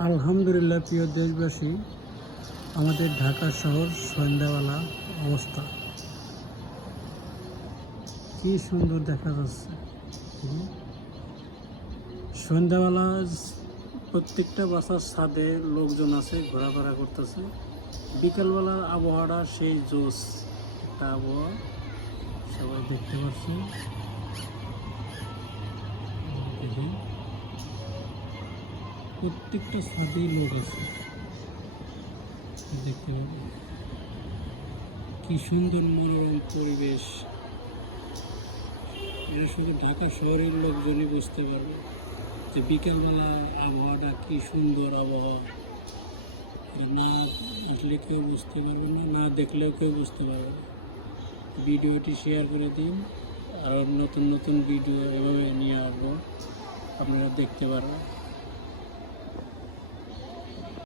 আলহামদুলিল্লাহ, প্রিয় দেশবাসী, আমাদের ঢাকা শহর সন্ধ্যাবেলা অবস্থা কি সুন্দর দেখা যাচ্ছে। সন্ধ্যাবেলা প্রত্যেকটা বাসার ছাদে লোকজন আছে, ঘোরাফেরা করতেছে। বিকালবেলার আবহাওয়াটা সেই জোস একটা আবহাওয়া, সবাই দেখতে পাচ্ছেন। প্রত্যেকটা ছাদেই লোক আছে, দেখতে পাবেন কি সুন্দর মনোরম পরিবেশ। এটা শুধু ঢাকা শহরের লোকজনই বুঝতে পারবে যে বিকেলবেলা আবহাওয়াটা কি সুন্দর আবহাওয়া। না আসলে কেউ বুঝতে পারবে না, না দেখলেও কেউ বুঝতে পারবে না। ভিডিওটি শেয়ার করে দিন, আর নতুন নতুন ভিডিও এভাবে নিয়ে আসবো, আপনারা দেখতে পারবেন।